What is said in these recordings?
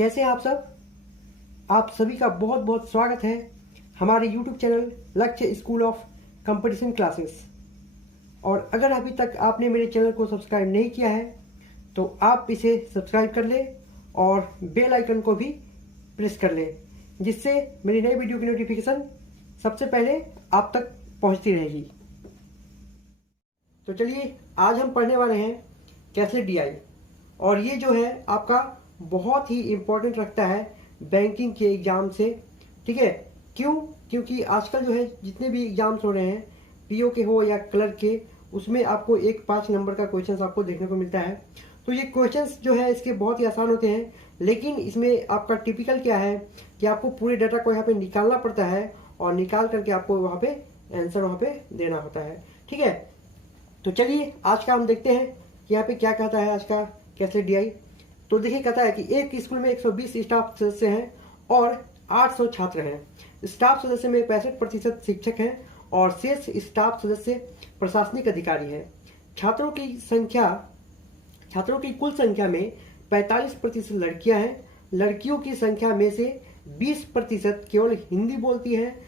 कैसे हैं आप सब। आप सभी का बहुत बहुत स्वागत है हमारे YouTube चैनल लक्ष्य स्कूल ऑफ कंपटीशन क्लासेस। और अगर अभी तक आपने मेरे चैनल को सब्सक्राइब नहीं किया है तो आप इसे सब्सक्राइब कर लें और बेल आइकन को भी प्रेस कर लें, जिससे मेरी नई वीडियो की नोटिफिकेशन सबसे पहले आप तक पहुंचती रहेगी। तो चलिए आज हम पढ़ने वाले हैं कैसे DI, और ये जो है आपका बहुत ही इम्पोर्टेंट रखता है बैंकिंग के एग्ज़ाम से। ठीक है, क्यों? क्योंकि आजकल जो है जितने भी एग्ज़ाम्स हो रहे हैं, PO के हो या क्लर्क के, उसमें आपको एक 5 नंबर का क्वेश्चन आपको देखने को मिलता है। तो ये क्वेश्चंस जो है इसके बहुत ही आसान होते हैं, लेकिन इसमें आपका टिपिकल क्या है कि आपको पूरे डाटा को यहाँ पे निकालना पड़ता है और निकाल करके आपको वहाँ पे आंसर वहाँ पे देना होता है। ठीक है, तो चलिए आज का हम देखते हैं कि यहाँ पे क्या कहता है आज का कैसे DI। तो देखिए कहता है कि एक स्कूल में 120 स्टाफ सदस्य हैं और 800 छात्र हैं। स्टाफ सदस्य में 65% शिक्षक हैं और शेष स्टाफ सदस्य प्रशासनिक अधिकारी हैं। छात्रों की कुल संख्या में 45% लड़कियां हैं। लड़कियों की संख्या में से 20% केवल हिंदी बोलती हैं।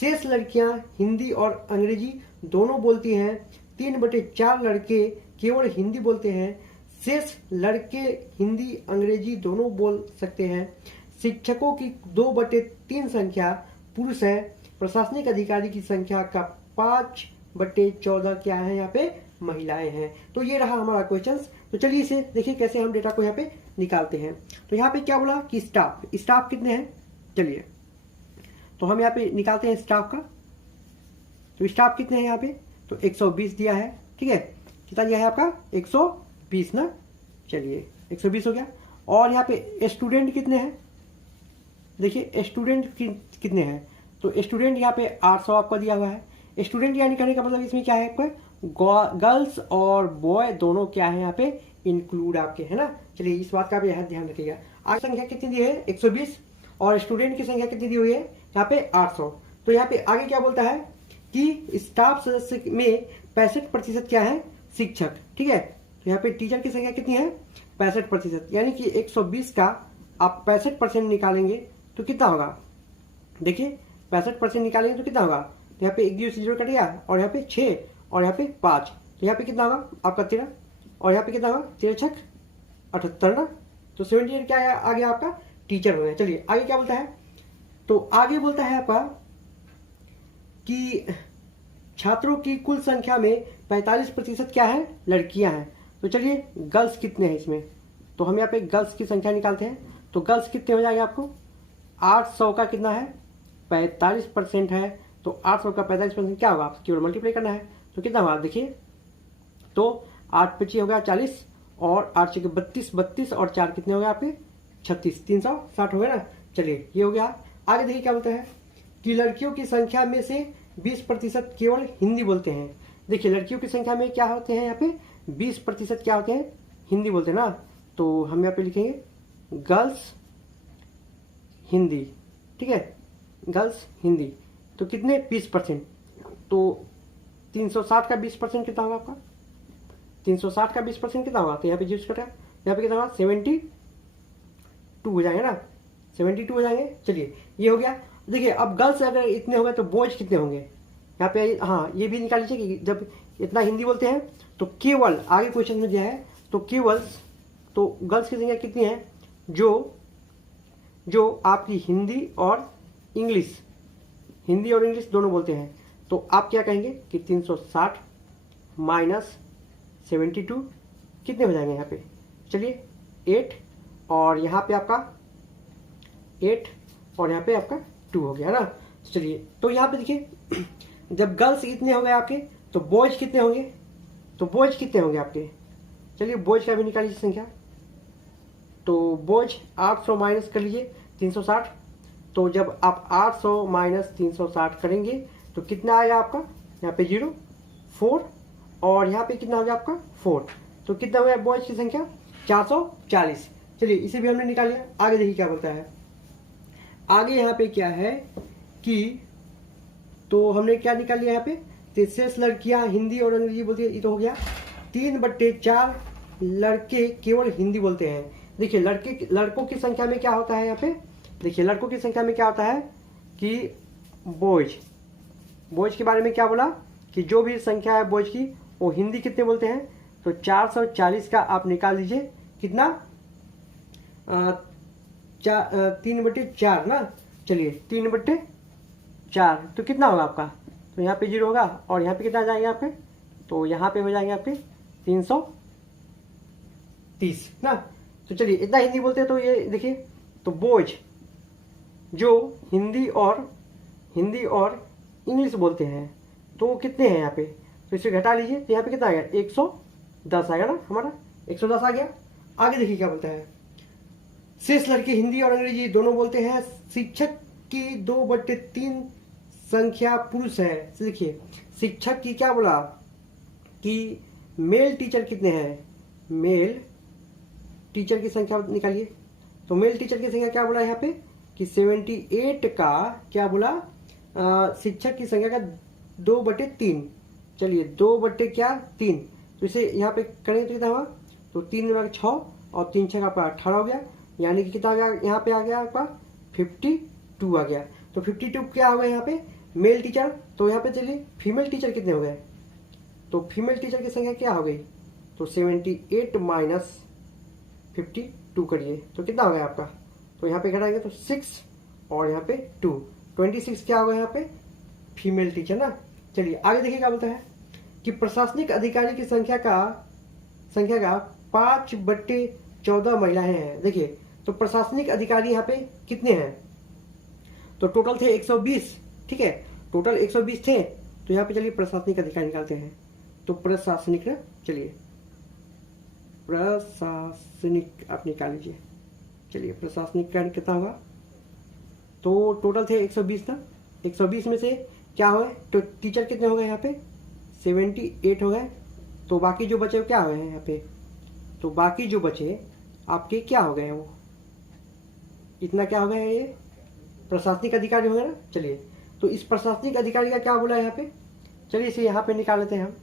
शेष लड़कियां हिंदी और अंग्रेजी दोनों बोलती हैं। 3/4 लड़के केवल हिंदी बोलते हैं। शेष लड़के हिंदी अंग्रेजी दोनों बोल सकते हैं। शिक्षकों की 2/3 संख्या पुरुष है। प्रशासनिक अधिकारी की संख्या का 5/14 क्या है यहाँ पे महिलाएं हैं। तो ये रहा हमारा क्वेश्चन। तो चलिए इसे देखिए कैसे हम डेटा को यहाँ पे निकालते हैं। तो यहाँ पे क्या बोला कि स्टाफ कितने हैं। चलिए तो हम यहाँ पे निकालते हैं स्टाफ का। तो स्टाफ कितने हैं यहाँ पे, तो 120 दिया है। ठीक है, कितना दिया है आपका 120 ना। चलिए 120 हो गया। और यहाँ पे स्टूडेंट कितने हैं, देखिए स्टूडेंट कितने हैं, तो स्टूडेंट यहाँ पे 800 आपका दिया हुआ है। स्टूडेंट यानी कहने का मतलब इसमें क्या है, आपको गर्ल्स और बॉय दोनों क्या है यहाँ पे इंक्लूड आपके, है ना। चलिए इस बात का भी यहाँ ध्यान रखिएगा। आगे संख्या कितनी दी है 120 और स्टूडेंट की संख्या कितनी दी हुई है यहाँ पे 800। तो यहाँ पे आगे क्या बोलता है कि स्टाफ सदस्य में 65% क्या है शिक्षक। ठीक है, तो यहाँ पे टीचर की संख्या कितनी है 65%, यानी कि 120 का आप 65% निकालेंगे तो कितना होगा। देखिए 65% निकालेंगे तो कितना होगा, तो यहाँ पे 1 0 कट गया और यहाँ पे 6 और यहाँ पे 5, तो यहाँ पे कितना होगा आपका 13 और यहाँ पे कितना होगा 13 छक 78 ना। तो 78 क्या आ गया आपका टीचर हो गया। चलिए आगे क्या बोलता है, तो आगे बोलता है आपका कि छात्रों की कुल संख्या में 45% क्या है लड़कियां हैं। तो चलिए गर्ल्स कितने हैं इसमें, तो हम यहाँ पे गर्ल्स की संख्या निकालते हैं। तो गर्ल्स कितने हो जाएंगे आपको, 800 का कितना है 45% है, तो 800 का 45% क्या होगा, आपको केवल मल्टीप्लाई करना है। तो कितना होगा देखिए, तो 8 25 हो गया 40 और 8 6 32 और 4 कितने हो गए आपके 36, 360 हो गया ना। चलिए ये हो गया। आगे देखिए क्या बोलता है कि लड़कियों की संख्या में से 20% केवल हिंदी बोलते हैं। देखिए लड़कियों की संख्या में क्या होते हैं यहाँ पे 20% क्या होते हैं हिंदी बोलते हैं ना। तो हम यहाँ पे लिखेंगे गर्ल्स हिंदी। ठीक है, गर्ल्स हिंदी, तो कितने 20%, तो 360 का 20% कितना होगा आपका, 360 का 20% कितना होगा, तो यहाँ पे जीरो कटा, यहाँ पे कितना होगा 72 हो जाएंगे ना, 72 हो जाएंगे। चलिए ये हो गया। देखिए अब गर्ल्स अगर इतने हो गए तो बॉयज कितने होंगे यहाँ पे, हाँ ये भी निकाल लीजिए कि जब इतना हिंदी बोलते हैं तो केवल आगे क्वेश्चन में दिया है तो केवल, तो गर्ल्स की संख्या कितनी है जो आपकी हिंदी और इंग्लिश दोनों बोलते हैं। तो आप क्या कहेंगे कि 360 माइनस 72 कितने हो जाएंगे यहाँ पे, चलिए 8 और यहाँ पे आपका 8 और यहाँ पे आपका 2 हो गया ना। चलिए तो यहाँ पे देखिए जब गर्ल्स कितने हो गए आपके तो बॉयज कितने होंगे, तो बॉयज कितने होंगे आपके, चलिए बॉयज का भी निकाल लीजिए संख्या। तो बॉयज 800 माइनस कर लीजिए 360, तो जब आप 800 माइनस 360 करेंगे तो कितना आएगा आपका, यहाँ पे 0 4 और यहाँ पे कितना हो गया आपका 4, तो कितना हो गया बॉयज की संख्या 440। चलिए इसे भी हमने निकाल लिया। आगे देखिए क्या बोलता है, आगे यहाँ पे क्या है कि, तो हमने क्या निकाल लिया यहाँ पे, शेष लड़कियां हिंदी और अंग्रेजी बोलती है, ये तो हो गया। 3/4 लड़के केवल हिंदी बोलते हैं। देखिए लड़कों की संख्या में क्या होता है यहाँ पे, देखिए लड़कों की संख्या में क्या होता है कि बॉयज के बारे में क्या बोला कि जो भी संख्या है बॉयज की वो हिंदी कितने बोलते हैं, तो 440 का आप निकाल दीजिए कितना 3/4 ना, चलिए 3/4 तो कितना होगा आपका, तो यहाँ पे 0 होगा और यहाँ पे कितना आ जाएंगे आपके, तो यहाँ पे हो जाएंगे आपके 330 ना। तो चलिए इतना हिंदी बोलते हैं, तो ये देखिए तो बॉयज जो हिंदी और इंग्लिश बोलते हैं तो कितने हैं यहाँ पे, तो इसे घटा लीजिए तो यहाँ पे कितना आ गया 110 आएगा ना, हमारा 110 आ गया। आगे देखिए क्या बोलता है, शेष लड़के हिंदी और अंग्रेजी दोनों बोलते हैं, शिक्षक की 2/3 संख्या पुरुष है। देखिए शिक्षक की क्या बोला कि मेल टीचर कितने हैं, मेल टीचर की संख्या निकालिए, तो मेल टीचर की संख्या क्या बोला यहाँ पे कि 78 का क्या बोला शिक्षक की संख्या का 2/3, चलिए 2/3, तो इसे यहाँ पे करेंगे तो कितना हुआ, तो 3 6 और 3 6 का 18 हो गया, यानी कि कितना आ गया यहाँ पे आ गया आपका 52 आ गया। तो 52 क्या हो गया यहाँ पे मेल टीचर, तो यहाँ पे चलिए फीमेल टीचर कितने हो गए, तो फीमेल टीचर की संख्या क्या हो गई, तो 78 माइनस 52 करिए तो कितना हो गया आपका, तो यहाँ पे घटाएंगे तो 6 और यहाँ पे 2, 26 क्या होगा यहाँ पे फीमेल टीचर ना। चलिए आगे देखिए क्या बोलता है कि प्रशासनिक अधिकारी की संख्या का 5/14 महिलाएं हैं। देखिए तो प्रशासनिक अधिकारी यहाँ पे कितने हैं, तो टोटल थे 120, ठीक है टोटल 120 थे, तो यहाँ पे चलिए प्रशासनिक अधिकारी निकालते हैं, तो प्रशासनिक ना, चलिए प्रशासनिक आप निकाल लीजिए, चलिए प्रशासनिक का कितना होगा, तो टोटल थे 120 ना, 120 में से क्या हो गए, तो टीचर कितने हो गए यहाँ पे 78 हो गए, तो बाकी जो बचे क्या हो गए यहाँ पे, तो बाकी जो बचे आपके क्या हो गए हैं, वो इतना क्या हो गया है, ये प्रशासनिक अधिकारी हो गए ना। चलिए तो इस प्रशासनिक अधिकारी का क्या बोला है यहाँ पे, चलिए इसे यहाँ पे निकाल लेते हैं हम,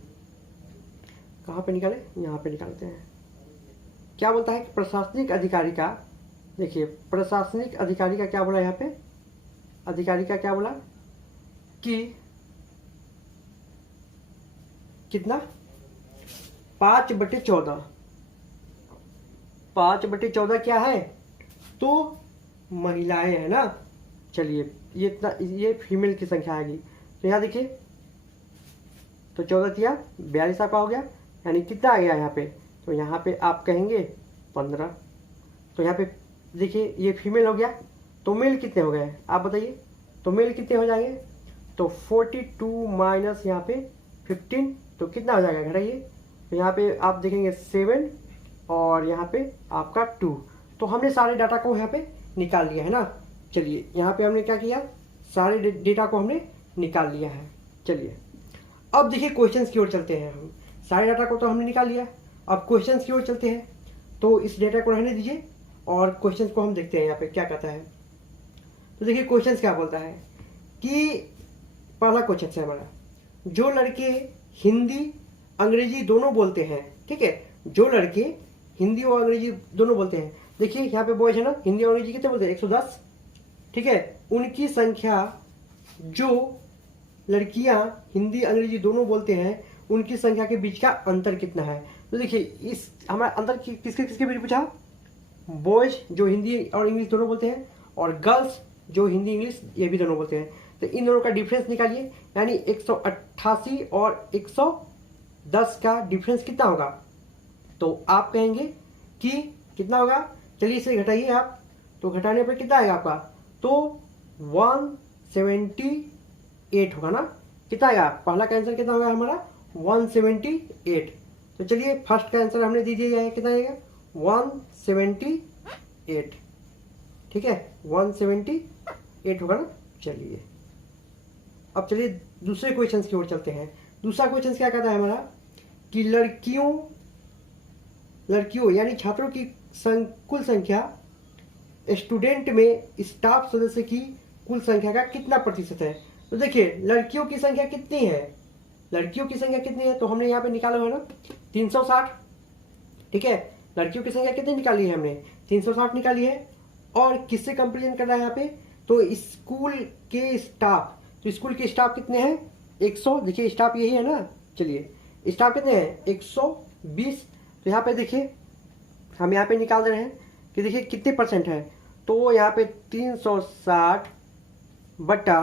कहाँ पे निकाले, यहाँ पे निकालते हैं। क्या बोलता है कि प्रशासनिक अधिकारी का, देखिए प्रशासनिक अधिकारी का क्या बोला यहाँ पे, अधिकारी का क्या बोला कि कितना 5/14, 5/14 क्या है, तो महिलाएं है ना। चलिए ये इतना, ये फीमेल की संख्या आएगी, तो यहाँ देखिए तो 14 तिया 42 आपका हो गया, यानी कितना आ गया यहाँ पे, तो यहाँ पे आप कहेंगे 15, तो यहाँ पे देखिए ये फीमेल हो गया, तो मेल कितने हो गए आप बताइए, तो मेल कितने हो जाएंगे, तो 42 माइनस यहाँ पे 15, तो कितना हो जाएगा घटाइए, तो यहाँ पे आप देखेंगे 7 और यहाँ पे आपका 2, तो हमने सारे डाटा को यहाँ पे निकाल लिया है ना। चलिए यहाँ पे हमने क्या किया, सारे डेटा को हमने निकाल लिया है। चलिए अब देखिए क्वेश्चंस की ओर चलते हैं, हम सारे डाटा को तो हमने निकाल लिया, अब क्वेश्चंस की ओर चलते हैं, तो इस डेटा को रहने दीजिए और क्वेश्चंस को हम देखते हैं यहाँ पे क्या कहता है। तो देखिए क्वेश्चंस क्या बोलता है कि पहला क्वेश्चन है हमारा, जो लड़के हिंदी अंग्रेजी दोनों बोलते हैं, ठीक है जो लड़के हिंदी और अंग्रेजी दोनों बोलते हैं, देखिए यहाँ पे बॉयज है ना, हिंदी और अंग्रेजी कितने बोलते हैं 110, ठीक है उनकी संख्या, जो लड़कियां हिंदी अंग्रेजी दोनों बोलते हैं उनकी संख्या के बीच का अंतर कितना है। तो देखिए इस हमारा अंतर किसके किसके बीच पूछा, बॉयज जो हिंदी और इंग्लिश दोनों बोलते हैं और गर्ल्स जो हिंदी इंग्लिश ये भी दोनों बोलते हैं, तो इन दोनों का डिफरेंस निकालिए, यानी 188 और 110 का डिफरेंस कितना होगा, तो आप कहेंगे कि कितना होगा, चलिए इसे घटाइए आप, तो घटाने पर कितना आएगा आपका, तो 178 होगा ना, कितना आएगा, पहला का आंसर कितना होगा हमारा 178, तो चलिए फर्स्ट का आंसर हमने दे दिया है, कितना आएगा 178, ठीक है 178 होगा ना। चलिए अब चलिए दूसरे क्वेश्चन की ओर चलते हैं। दूसरा क्वेश्चन क्या कहता है हमारा कि लड़कियों यानी छात्रों की कुल संख्या स्टूडेंट में स्टाफ सदस्य की कुल संख्या का कितना प्रतिशत है। तो देखिए लड़कियों की संख्या कितनी है, लड़कियों की संख्या कितनी है, तो हमने यहाँ पे निकाला है ना 360, ठीक है लड़कियों की संख्या कितनी निकाली है हमने 360 निकाली है। और किससे कंपेरिजन कर रहा है यहाँ पे, तो स्कूल के स्टाफ, तो स्कूल के स्टाफ कितने हैं 100, देखिए स्टाफ यही है ना, चलिए स्टाफ कितने हैं 120। तो यहाँ पे देखिए हम यहाँ पे निकाल दे रहे हैं कि देखिए कितने परसेंट है, तो यहाँ पे 360 बटा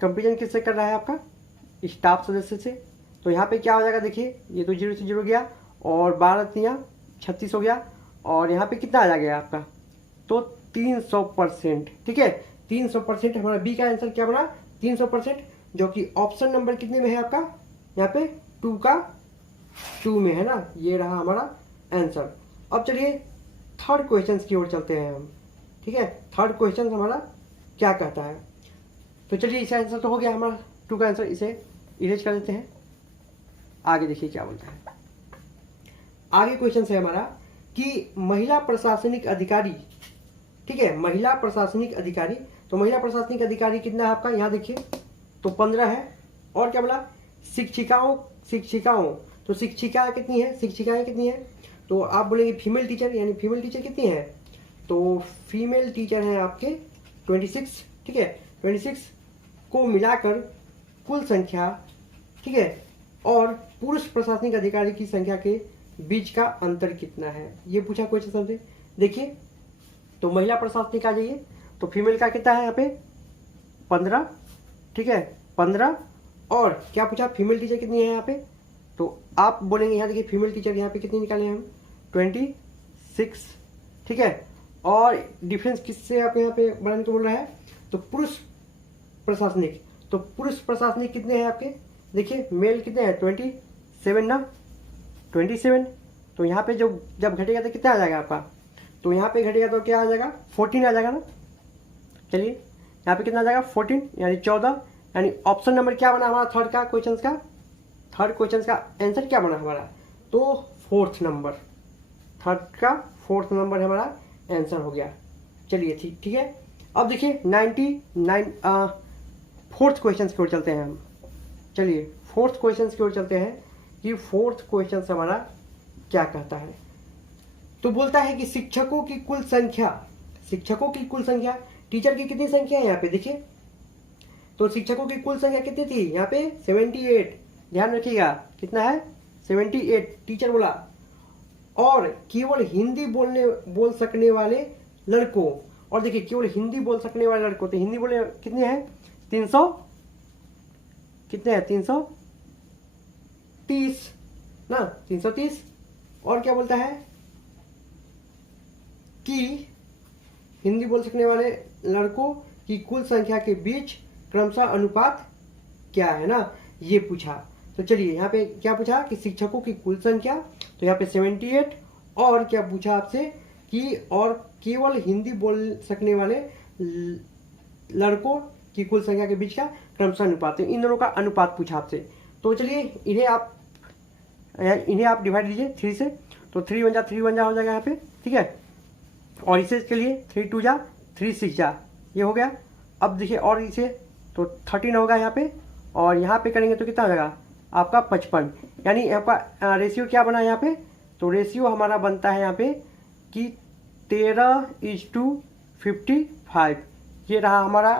कंपेरिजन किससे कर रहा है आपका स्टाफ सदस्य से। तो यहाँ पे क्या हो जाएगा, देखिए ये तो 0 से 0 गया और 12 36 हो गया, और यहाँ पे कितना आ गया आपका, तो 300%। ठीक है, 300% हमारा बी का आंसर क्या बना 300%, जो कि ऑप्शन नंबर कितने में है आपका, यहाँ पे 2 में है ना, ये रहा हमारा आंसर। अब चलिए थर्ड क्वेश्चन की ओर चलते हैं हम। ठीक है, थर्ड क्वेश्चन हमारा क्या कहता है, तो चलिए इसका आंसर तो हो गया हमारा 2 का आंसर, इसे इरेज कर देते हैं। आगे देखिए क्या बोलता है, आगे क्वेश्चन है हमारा कि महिला प्रशासनिक अधिकारी, ठीक है, महिला प्रशासनिक अधिकारी, तो महिला प्रशासनिक अधिकारी कितना है आपका, यहाँ देखिए तो 15 है। और क्या बोला, शिक्षिकाओं, तो शिक्षिका कितनी है, शिक्षिकाएं कितनी है, तो आप बोलेंगे फीमेल टीचर, यानी फीमेल टीचर कितनी है, तो फीमेल टीचर हैं आपके 26। ठीक है, 26 को मिलाकर कुल संख्या, ठीक है, और पुरुष प्रशासनिक अधिकारी की संख्या के बीच का अंतर कितना है, ये पूछा क्वेश्चन समझे। देखिए तो महिला प्रशासनिक आ जाइए, तो फीमेल का कितना है यहाँ पे 15, ठीक है 15, और क्या पूछा फीमेल टीचर कितनी है यहाँ पे, तो आप बोलेंगे यहाँ देखिए फीमेल टीचर यहाँ पे कितनी निकाले हम 26। ठीक है, और डिफरेंस किससे आप यहाँ पे बढ़ाने को बोल रहा है, तो पुरुष प्रशासनिक, तो पुरुष प्रशासनिक कितने हैं आपके, देखिए मेल कितने हैं 27 ना, 27। तो यहाँ पे जो जब घटेगा तो कितना आ जाएगा आपका, तो यहाँ पे घटेगा तो क्या आ जाएगा 14 आ जाएगा ना। चलिए यहाँ पे कितना आ जाएगा 14 यानी 14, यानी ऑप्शन नंबर क्या बना हमारा थर्ड क्वेश्चन का आंसर क्या बना हमारा, तो 4th नंबर, थर्ड का 4th नंबर हमारा आंसर हो गया। चलिए ठीक है, अब देखिए 99 4th क्वेश्चन की ओर चलते हैं हम। चलिए 4th क्वेश्चन की ओर चलते हैं कि 4th क्वेश्चन हमारा क्या कहता है, तो बोलता है कि शिक्षकों की कुल संख्या, टीचर की कितनी संख्या है यहाँ पे देखिए, तो शिक्षकों की कुल संख्या कितनी थी यहाँ पे 78, ध्यान रखिएगा कितना है 78 टीचर बोला, और केवल हिंदी बोल सकने वाले लड़कों, और देखिए केवल हिंदी बोल सकने वाले लड़कों, तो हिंदी बोले कितने हैं 300, कितने हैं 330 ना, 330। और क्या बोलता है कि हिंदी बोल सकने वाले लड़कों की कुल संख्या के बीच क्रमशः अनुपात क्या है ना, ये पूछा। तो चलिए यहाँ पे क्या पूछा कि शिक्षकों की कुल संख्या, तो यहाँ पे 78, और क्या पूछा आपसे कि और केवल हिंदी बोल सकने वाले लड़कों की कुल संख्या के बीच का क्रमशः अनुपात, इन दोनों का अनुपात पूछा आपसे। तो चलिए इन्हें आप डिवाइड लीजिए 3 से, तो 3 1 जा हो जाएगा यहाँ पे, ठीक है, और इसे के लिए 3 2 जा 3 6 जा, ये हो गया। अब देखिए और इसे तो 13 होगा यहाँ पे, और यहाँ पे करेंगे तो कितना हो जाएगा आपका 55, यानी आपका रेशियो क्या बना है यहाँ पे, तो रेशियो हमारा बनता है यहाँ पे कि 13:55, ये रहा हमारा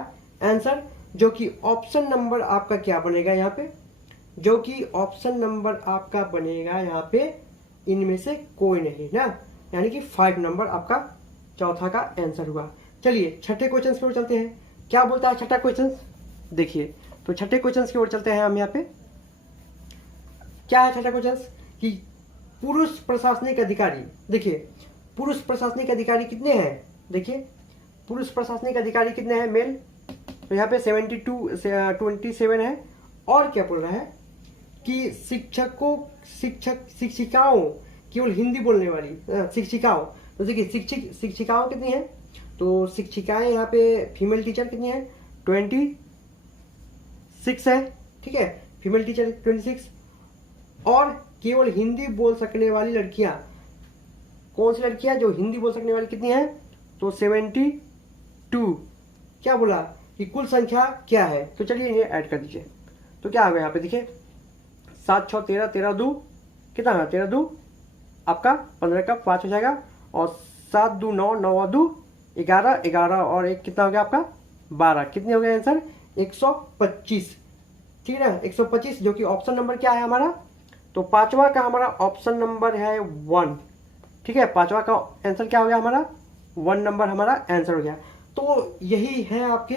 आंसर, जो कि ऑप्शन नंबर आपका क्या बनेगा यहाँ पे, जो कि ऑप्शन नंबर आपका बनेगा यहाँ पे इनमें से कोई नहीं ना, यानी कि 5 नंबर आपका चौथा का आंसर हुआ। चलिए छठे क्वेश्चन की ओर चलते हैं, क्या बोलता है छठा क्वेश्चन, देखिए तो छठे क्वेश्चन की ओर चलते हैं हम यहाँ पे। क्या है छठा क्वेश्चन कि पुरुष प्रशासनिक अधिकारी, देखिए पुरुष प्रशासनिक अधिकारी कितने हैं, देखिए पुरुष प्रशासनिक अधिकारी कितने हैं मेल, तो यहाँ पे 27 है। और क्या बोल रहा है कि शिक्षिकाओं केवल हिंदी बोलने वाली शिक्षिकाओं, तो देखिए शिक्षिकाओं कितनी है, तो शिक्षिकाएं यहाँ पे फीमेल टीचर कितनी है 26 है, ठीक है, फीमेल टीचर 26, और केवल हिंदी बोल सकने वाली लड़कियां, कौन सी लड़कियां जो हिंदी बोल सकने वाली कितनी है, तो 72। क्या बोला कि कुल संख्या क्या है, तो चलिए इन्हें ऐड कर दीजिए, तो क्या आ गया यहाँ पे देखिए 7 6 13 13 2 कितना है 13 2 आपका 15 का 5 हो जाएगा, और 7 2 9, 9 2 11, 11 और एक कितना हो गया आपका 12। कितने हो गए आंसर 125। ठीक है ना, 125 जो कि ऑप्शन नंबर क्या है हमारा, तो पांचवा का हमारा ऑप्शन नंबर है 1। ठीक है, पांचवा का आंसर क्या हो गया हमारा 1 नंबर हमारा आंसर हो गया। तो यही है आपके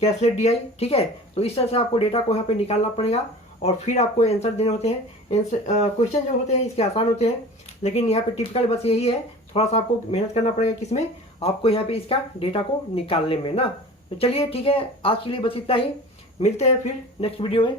कैशलेट डीआई। ठीक है, तो इस तरह से आपको डेटा को यहाँ पे निकालना पड़ेगा और फिर आपको आंसर देने होते हैं। क्वेश्चन जो होते हैं इसके आसान होते हैं, लेकिन यहाँ पे टिपिकल बस यही है, थोड़ा सा आपको मेहनत करना पड़ेगा किसमें, आपको यहाँ पे इसका डेटा को निकालने में ना। तो चलिए ठीक है, आज के लिए बस इतना ही, मिलते हैं फिर नेक्स्ट वीडियो में।